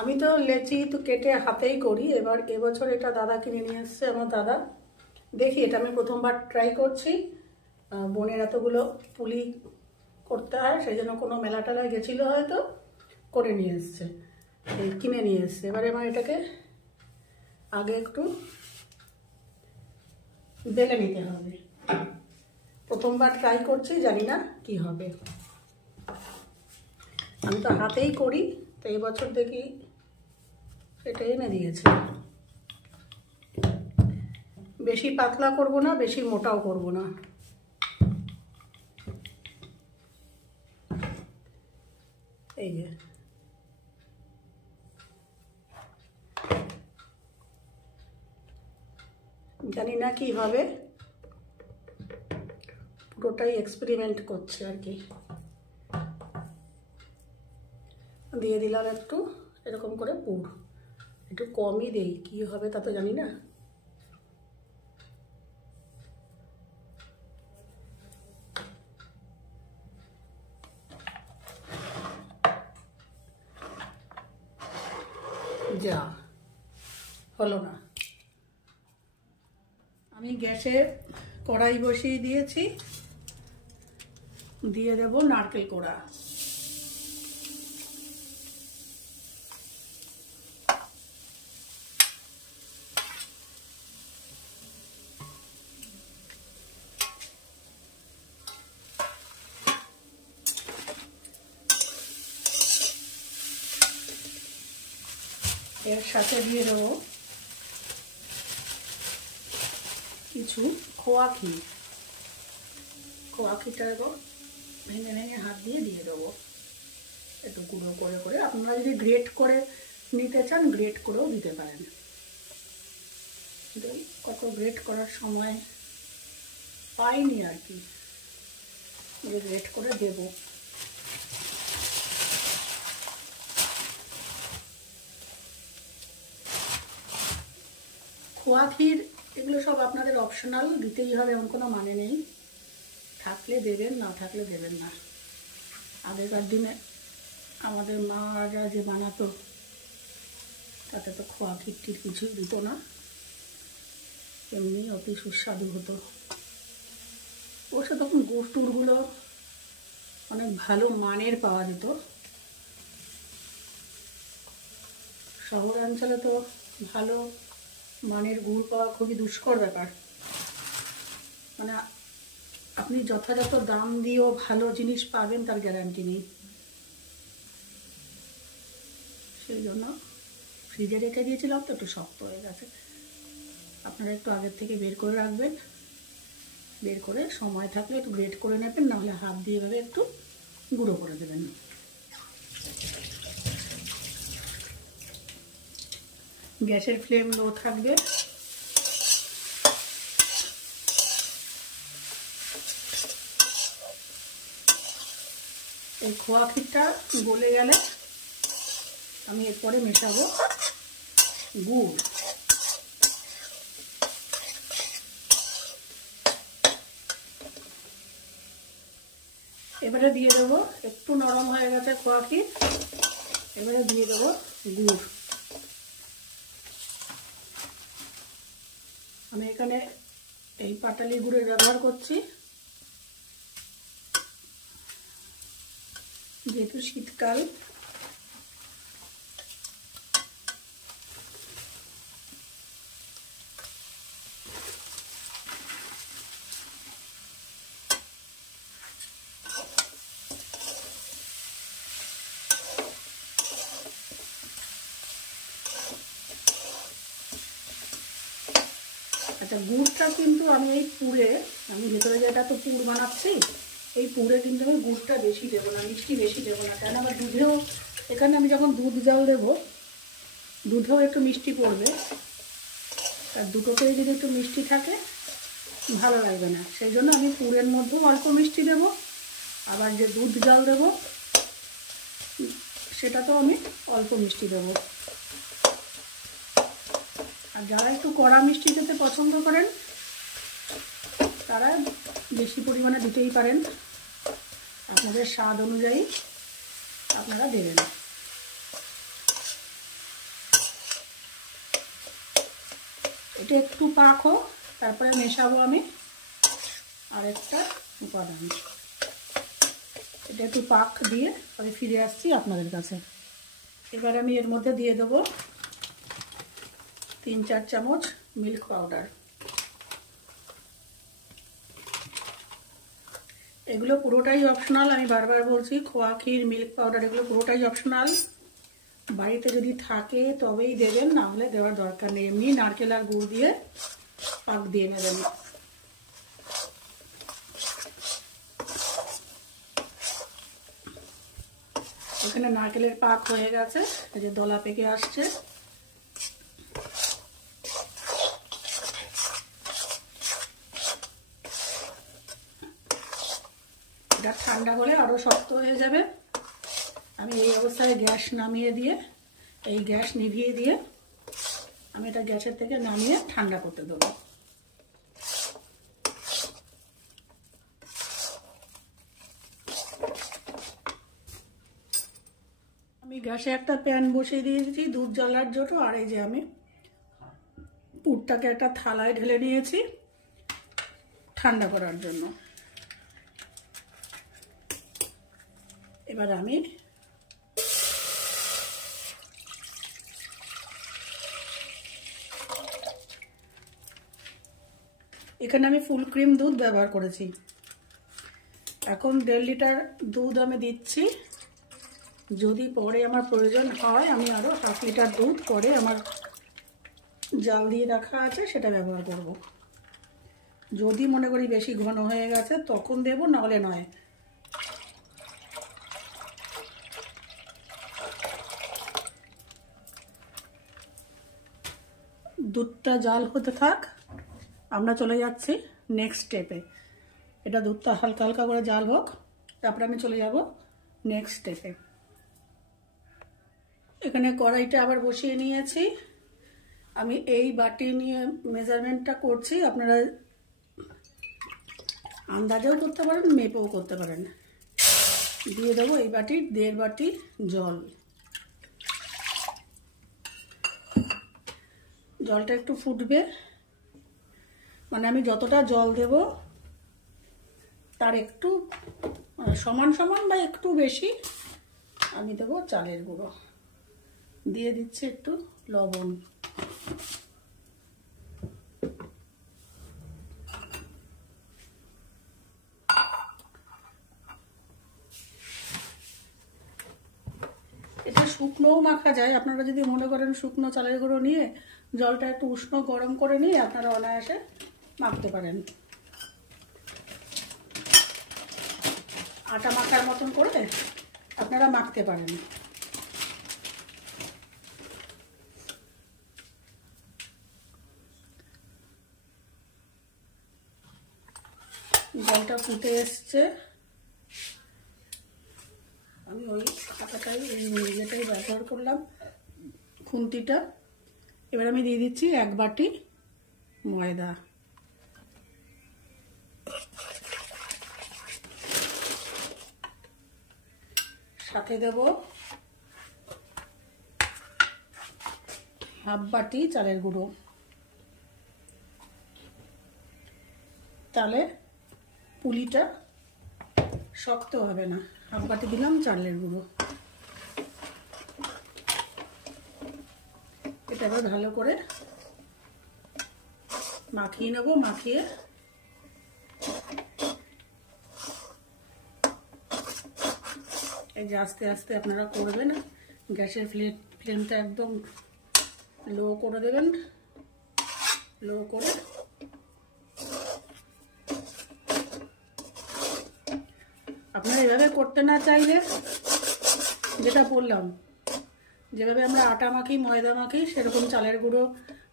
আমি তো লেচি তো কেটে হাতেই করি। এবার এবছর এটা দাদা কিনে নিয়ে এসছে, আমার দাদা। দেখি, এটা আমি প্রথমবার ট্রাই করছি। বোনের এতগুলো পুলি করতে হয়, সেই জন্য কোনো মেলা টেলায় গেছিলো হয়তো, করে নিয়ে এসছে, কিনে নিয়ে এসছে। এবারে আমার এটাকে আগে একটু বেলে নিতে হবে। প্রথমবার ট্রাই করছি, জানি না কি হবে। আমি তো হাতেই করি, তো এই বছর দেখি সেটা এনে দিয়েছে। বেশি পাতলা করব না, বেশি মোটাও করব না। এই যে জানি না কি হবে, পুরোটাই এক্সপেরিমেন্ট করছে আর কি। দিয়ে দিলাম একটু এরকম করে পুর, একটু কমই দেই, কি হবে তা তো জানি না। যা হলো না। আমি গ্যাসে কড়াই বসিয়ে দিয়েছি, দিয়ে দেব নারকেল কোড়া। এর সাথে দিয়ে দেবো কিছু খোয়া ক্ষীর। খোয়া ক্ষীরটা দেবো ভেঙে ভেঙে হাত দিয়ে দেবো একটু গুঁড়ো করে করে। আপনারা যদি গ্রেট করে নিতে চান, গ্রেট করেও দিতে পারেন। কত গ্রেট করার সময় পাইনি আর কি, গ্রেট করে দেব। খোয়া ক্ষীর এগুলো সব আপনাদের অপশনাল, দিতেই হবে এমন কোনো মানে নেই। থাকলে দেবেন, না থাকলে দেবেন না। আগেকার দিনে আমাদের মারা যে বানাতো, তাতে তো খোয়া ক্ষীর টির কিছুই দিত না, এমনি অতি সুস্বাদু হতো। অবশ্য তখন গুড় টুড়গুলো অনেক ভালো মানের পাওয়া যেত। শহরাঞ্চলে তো ভালো মানের গুড় পাওয়া খুবই দুষ্কর ব্যাপার। মানে আপনি যথাযথ দাম দিয়েও ভালো জিনিস পাবেন তার গ্যারান্টি নেই। সেই জন্য ফ্রিজে রেখে দিয়েছিলাম, তো একটু শক্ত হয়ে গেছে। আপনারা একটু আগের থেকে বের করে রাখবেন, বের করে সময় থাকলে একটু গ্রেট করে নেবেন, নাহলে হাত দিয়ে এভাবে একটু গুঁড়ো করে দেবেন। গ্যাসের ফ্লেম লো থাকবে। এই খোয়া ক্ষীরটা গলে গেলে আমি এরপরে মেশাবো গুড়। এবারে দিয়ে দেবো, একটু নরম হয়ে গেছে খোয়া ক্ষীর, এবারে দিয়ে দেবো গুড়। আমি এখানে এই পাটালি গুড়ের ব্যবহার করছি, যেহেতু শীতকাল। আচ্ছা, গুড়টা কিন্তু আমি এই পুরে, আমি ভেতরে যেটা তো পুর বানাচ্ছি, এই পুরে কিন্তু আমি গুড়টা বেশি দেবো না, মিষ্টি বেশি দেবো না। কেন আবার দুধেও, এখানে আমি যখন দুধ জাল দেবো, দুধেও একটু মিষ্টি পড়বে, আর দুটোতেই যদি একটু মিষ্টি থাকে ভালো লাগবে না। সেই জন্য আমি পুরের মধ্যেও অল্প মিষ্টি দেব, আবার যে দুধ জাল দেবো সেটাতেও আমি অল্প মিষ্টি দেবো। আর যারা একটু কড়া মিষ্টি খেতে পছন্দ করেন তারা বেশি পরিমাণে দিতেই পারেন, আপনাদের স্বাদ অনুযায়ী আপনারা দেবেন। এটা একটু পাক হোক, তারপরে মেশাবো আমি আরেকটা উপাদান। এটা একটু পাক দিয়ে আমি ফিরে আসছি আপনাদের কাছে। এবার আমি এর মধ্যে দিয়ে দেবো 3-4 চামচ মিল্ক পাউডার। এগুলো পুরোটাই অপশনাল, আমি বারবার বলছি, খোয়া ক্ষীর, মিল্ক পাউডার এগুলো পুরোটাই অপশনাল। বাড়িতে যদি থাকে তবেই দেবেন, না হলে দেওয়ার দরকার নেই। এমনি নারকেল আর গুড় দিয়ে পাক দিয়ে নেবেন। এখানে নারকেলের পাক হয়ে গেছে, এই যে দলা পেকে আসছে। এটা ঠান্ডা হলে আরো শক্ত হয়ে যাবে। আমি এই অবস্থায় গ্যাস নামিয়ে দিয়ে, এই গ্যাস নিভিয়ে দিয়ে আমি এটা গ্যাসের থেকে নামিয়ে ঠান্ডা করতে দেবো। আমি গ্যাসে একটা প্যান বসিয়ে দিয়েছি দুধ জ্বালার জন্য। আর এই যে আমি পুরটাকে একটা থালায় ঢেলে নিয়েছি ঠান্ডা করার জন্য। এবার আমি এখানে আমি ফুল ক্রিম দুধ ব্যবহার করেছি। এখন 1.5 লিটার দুধ আমি দিচ্ছি। যদি পরে আমার প্রয়োজন হয় আমি আরও 1/2 লিটার দুধ পরে আমার জাল দিয়ে রাখা আছে সেটা ব্যবহার করব। যদি মনে করি বেশি ঘন হয়ে গেছে তখন দেব, নাহলে নয়। দুধটা জাল হতে থাক, আমরা চলে যাচ্ছি নেক্সট স্টেপে। এটা দুধটা হালকা হালকা করে জাল হোক, তারপরে আমি চলে যাব নেক্সট স্টেপে। এখানে কড়াইটা আবার বসিয়ে নিয়েছি। আমি এই বাটি নিয়ে মেজারমেন্টটা করছি, আপনারা আন্দাজেও করতে পারেন, মেপেও করতে পারেন। দিয়ে দেবো এই বাটির 1.5 বাটি জল। জলটা একটু ফুটবে, মানে আমি যতটা জল দেব তার একটু সমান সমান বা একটু বেশি আমি দেবো চালের গুঁড়ো। দিয়ে দিচ্ছি একটু লবণ। এটা শুকনোও মাখা যায়, আপনারা যদি মনে করেন শুকনো চালের গুঁড়ো নিয়ে জলটা একটু উষ্ণ গরম করে নিয়ে আপনারা অনায়াসে মাখতে পারেন। আটা মাখার মতন করে আপনারা মাখতে পারেন। জলটা ফুটে এসছে, আমি ওই আটাটাই ইয়েটাই ব্যবহার করলাম, খুন্তিটা। এবার আমি দিয়ে দিচ্ছি 1 বাটি ময়দা। সাথে দেব 1/2 বাটি চালের গুঁড়ো। তাহলে পুলিটা শক্ত হবে না। 1/2 বাটি দিলাম চালের গুঁড়ো। এটা এবার ভালো করে মাখিয়ে নেব। মাখিয়ে এই যে আস্তে আস্তে আপনারা করবেন, গ্যাসের ফ্লেমটা একদম লো করে দেবেন। লো করে আপনারা এভাবে করতে না চাইলে যেটা বললাম, যেভাবে আমরা আটা মাখি, ময়দা মাখি, সেরকম চালের গুঁড়ো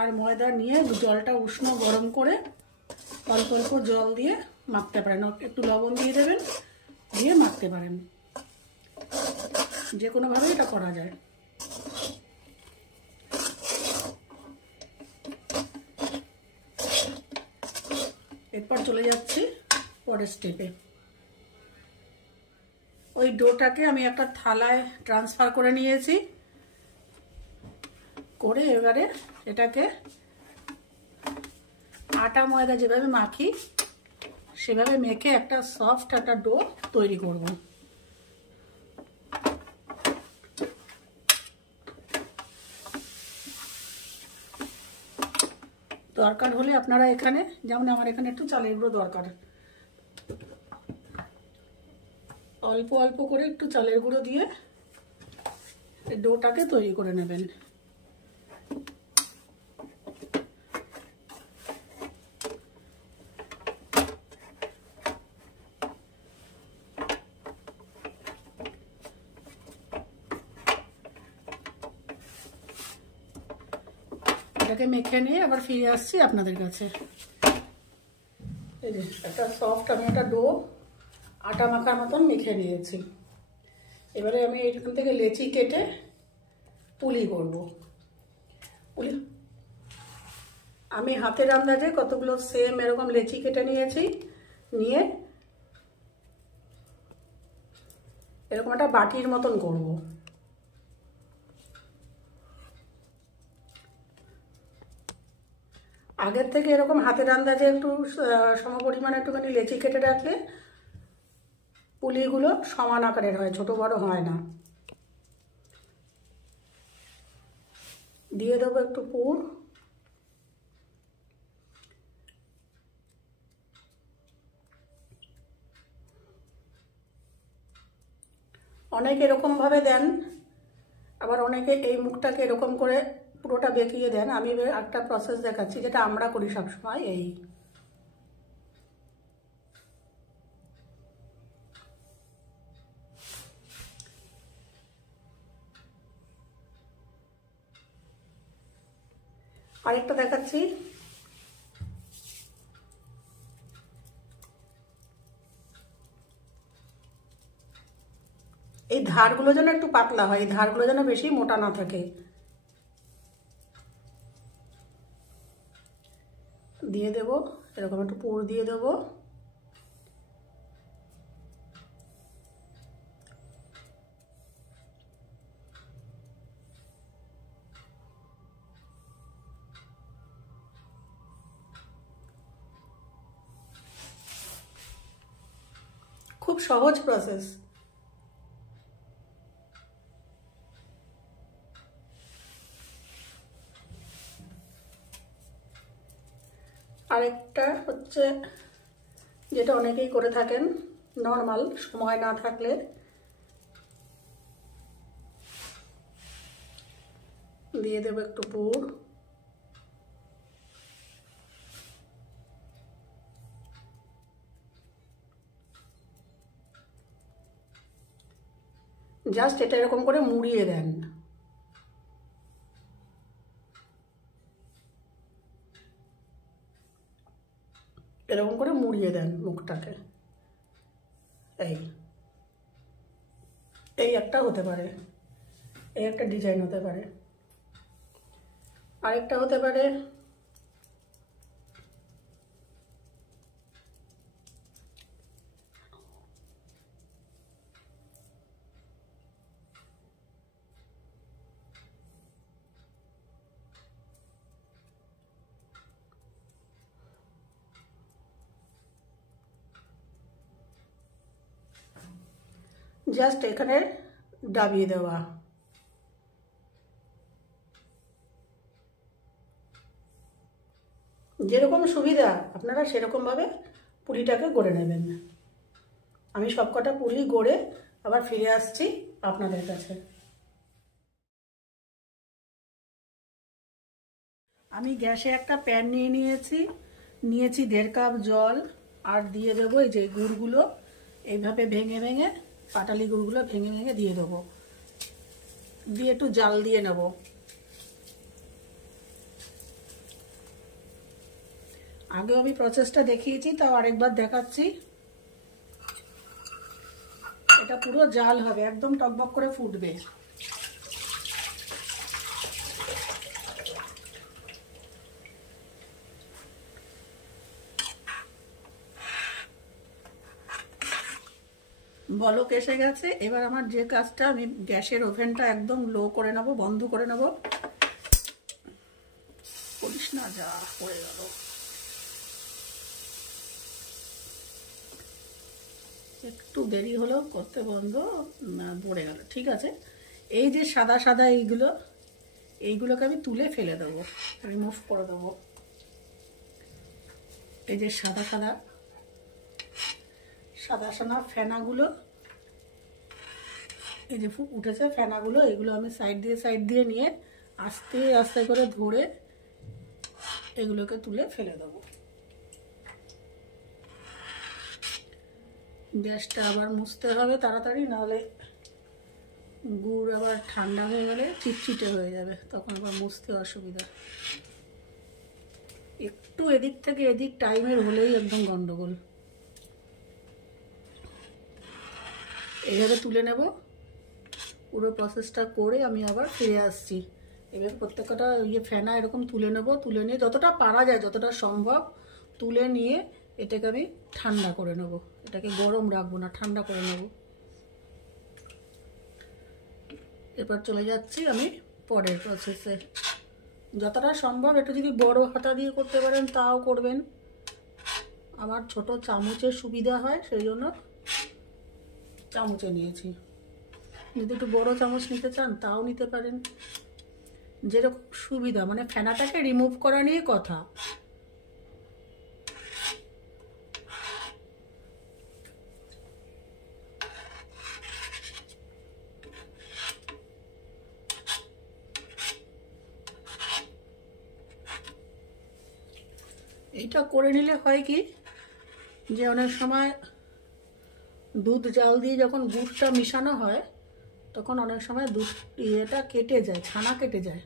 আর ময়দা নিয়ে জলটা উষ্ণ গরম করে অল্প অল্প জল দিয়ে মাখতে পারেন। একটু লবণ দিয়ে দেবেন, দিয়ে মাখতে পারেন। যে কোনোভাবে এটা করা যায়। এরপর চলে যাচ্ছি পরের স্টেপে। ওই ডোটাকে আমি একটা থালায় ট্রান্সফার করে নিয়েছি, করে এবারে এটাকে আটা ময়দা যেভাবে মাখি সেভাবে মেখে একটা সফট একটা ডো তৈরি করব। দরকার হলে আপনারা এখানে, যেমন আমার এখানে একটু চালের গুঁড়ো দরকার, অল্প অল্প করে একটু চালের গুঁড়ো দিয়ে এই ডোটাকে তৈরি করে নেবেন। এটাকে মেখে নিয়ে আবার ফিরে আসছি আপনাদের কাছে। এই যে একটা সফট আমি একটা ডো আটা মাখার মতন মেখে নিয়েছি। এবারে আমি এখান থেকে লেচি কেটে পুলি করব। পুলি আমি হাতের আন্দাজে কতগুলো সেম এরকম লেচি কেটে নিয়েছি, নিয়ে এরকম একটা বাটির মতন করব। আগের থেকে এরকম হাতের আন্দাজে একটু সমপরিমাণে একটুখানি লেচি কেটে রাখলে পুলিগুলো সমান আকারের হয়, ছোট বড় হয় না। দিয়ে দেবো একটু পুর। অনেকে এরকমভাবে দেন, আবার অনেকে এই মুখটাকে এরকম করে পুরোটা বেঁকিয়ে দেন। আমি একটা প্রসেস দেখাচ্ছি যেটা আমরা করি সবসময়। এই আরেকটা দেখাচ্ছি। এই ধারগুলো যেন একটু পাতলা হয়, এই ধারগুলো যেন বেশি মোটা না থাকে। দিয়ে দেব এরকম একটু পুর দিয়ে দেব। খুব সহজ প্রসেস। আরেকটা হচ্ছে যেটা অনেকেই করে থাকেন, নর্মাল সময় না থাকলে দিয়ে দেব একটু পুর। জাস্ট এটা এরকম করে মুড়িয়ে দেন। এরকম করে মুড়িয়ে দেন মুখটাকে। এই এই একটা হতে পারে, এই একটা ডিজাইন হতে পারে। আরেকটা হতে পারে জাস্ট এখানে ডাবিয়ে দেওয়া। যেরকম সুবিধা আপনারা সেরকমভাবে পুরিটাকে গড়ে নেবেন। আমি সবকটা পুরি গড়ে আবার ফিরে আসছি আপনাদের কাছে। আমি গ্যাসে একটা প্যান নিয়ে নিয়েছি 1.5 কাপ জল, আর দিয়ে দেবো এই যে গুড়গুলো এইভাবে ভেঙে ভেঙে, পাটালি গুড়গুলো ভেঙে ভেঙে দিয়ে দেবো। দিয়ে একটু জাল দিয়ে নেব। আগেও আমি প্রসেসটা দেখিয়েছি, তাও আরেকবার দেখাচ্ছি। এটা পুরো জাল হবে, একদম টকবক করে ফুটবে। বলক এসে গেছে। এবার আমার যে কাজটা, আমি গ্যাসের ওভেনটা একদম লো করে নেব, বন্ধ করে নেব। করিস না, যা পড়ে গেল। একটু দেরি হলো করতে, বন্ধ না পড়ে গেল। ঠিক আছে, এই যে সাদা সাদা এইগুলোকে আমি তুলে ফেলে দেবো, রিমুভ করে দেবো। এই যে সাদা সাদা ফেনাগুলো, এই যে উঠেছে ফেনাগুলো, এগুলো আমি সাইড দিয়ে নিয়ে আস্তে আস্তে করে ধরে এগুলোকে তুলে ফেলে দেবো। গ্যাসটা আবার মুছতে হবে তাড়াতাড়ি, নাহলে গুড় আবার ঠান্ডা হয়ে গেলে চিটচিটে হয়ে যাবে, তখন আবার মুছতে অসুবিধা। একটু এদিক থেকে এদিক টাইমের হলেই একদম গন্ডগোল। এইভাবে তুলে নেব। পুরো প্রসেসটা করে আমি আবার ফিরে আসছি। এবার প্রত্যেকটা ফেনা এরকম তুলে নেব, তুলে নিয়ে যতটা পারা যায়, যতটা সম্ভব তুলে নিয়ে এটাকে আমি ঠান্ডা করে নেব। এটাকে গরম রাখবো না, ঠান্ডা করে নেব। এরপর চলে যাচ্ছি আমি পরের প্রসেসে। যতটা সম্ভব একটু যদি বড় হাতা দিয়ে করতে পারেন তাও করবেন। আমার ছোট চামচের সুবিধা হয়, সেই জন্য চামচে নিয়েছি। যদি একটু বড় চামচ নিতে চান তাও নিতে পারেন, যেরকম সুবিধা। মানে ফেনাটাকে রিমুভ করা নিয়ে কথা। এইটা করে নিলে হয় কি, যে অনেক সময় দুধ জাল দিয়ে যখন গুড়টা মিশানো হয় তখন অনেক সময় দুধ ইয়েটা কেটে যায়, ছানা কেটে যায়।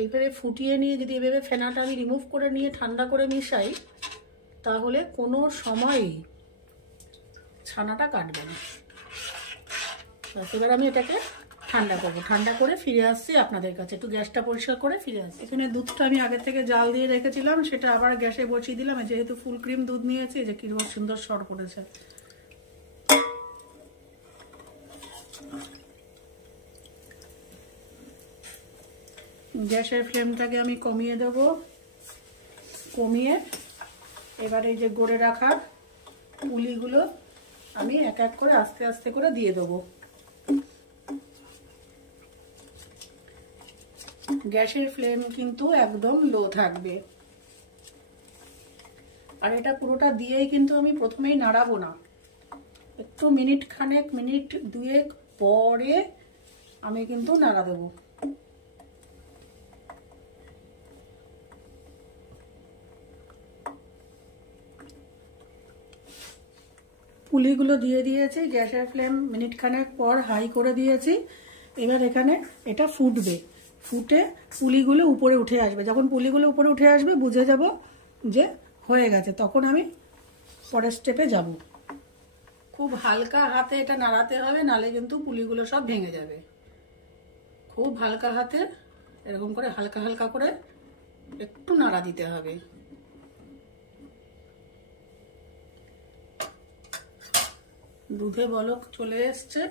এইভাবে ফুটিয়ে নিয়ে যদি এভাবে ফেনাটা আমি রিমুভ করে নিয়ে ঠান্ডা করে মিশাই, তাহলে কোনো সময়ই ছানাটা কাটবে না। এবার আমি এটাকে ঠান্ডা করবো, ঠান্ডা করে ফিরে আসছি আপনাদের কাছে। একটু গ্যাসটা পরিষ্কার করে ফিরে আসছি। এখানে দুধটা আমি আগে থেকে জাল দিয়ে রেখেছিলাম, সেটা আবার গ্যাসে বসিয়ে দিলাম। যেহেতু ফুল ক্রিম দুধ নিয়েছি, যে কি সুন্দর সর পড়েছে। গ্যাসের ফ্লেমটাকে আমি কমিয়ে দেব। কমিয়ে এবার এই যে গড়ে রাখা পুলিগুলো আমি এক এক করে আস্তে আস্তে করে দিয়ে দেবো। গ্যাসের ফ্লেম কিন্তু একদম লো থাকবে। আর এটা পুরোটা দিয়েই কিন্তু আমি প্রথমেই নাড়াবো না, একটু মিনিট দুয়েক পরে আমি কিন্তু নাড়া দেবো। পুলিগুলো দিয়ে দিয়েছি, গ্যাসের ফ্লেম মিনিট খানেক পর হাই করে দিয়েছি। এবার এখানে এটা ফুটবে, ফুটে পুলিগুলো উপরে উঠে আসবে। যখন পুলিগুলো উপরে উঠে আসবে বুঝে যাব যে হয়ে গেছে, তখন আমি পরের স্টেপে যাব। খুব হালকা হাতে এটা নাড়াতে হবে, নালে কিন্তু পুলিগুলো সব ভেঙে যাবে। খুব হালকা হাতে এরকম করে হালকা হালকা করে একটু নাড়া দিতে হবে। দুধে বলক চলে এসছে।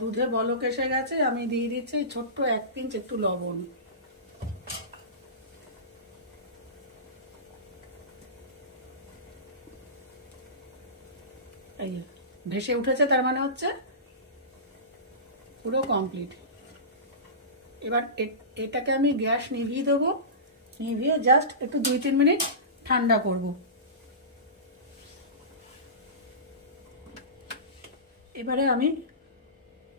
দুধে বলক এসে গেছে, আমি দিয়ে দিচ্ছি ছোট্ট 1 পিঞ্চ একটু লবণ। এই ভেসে উঠেছে, তার মানে হচ্ছে পুরো কমপ্লিট। এবার এটাকে আমি গ্যাস নিভিয়ে দেবো, নিভিয়ে জাস্ট একটু 2-3 মিনিট ঠান্ডা করব। এবারে আমি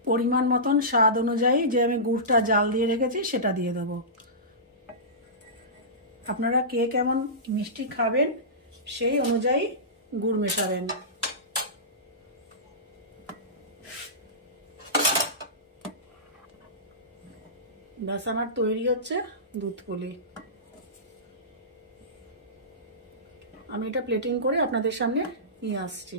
পরিমাণ মতন স্বাদ অনুযায়ী যে আমি গুড়টা জাল দিয়ে রেখেছি সেটা দিয়ে দেবো। আপনারা কে কেমন মিষ্টি খাবেন সেই অনুযায়ী গুড় মেশাবেন। ব্যাস আমার তৈরি হচ্ছে দুধ পুলি। আমি এটা প্লেটিং করে আপনাদের সামনে নিয়ে আসছি।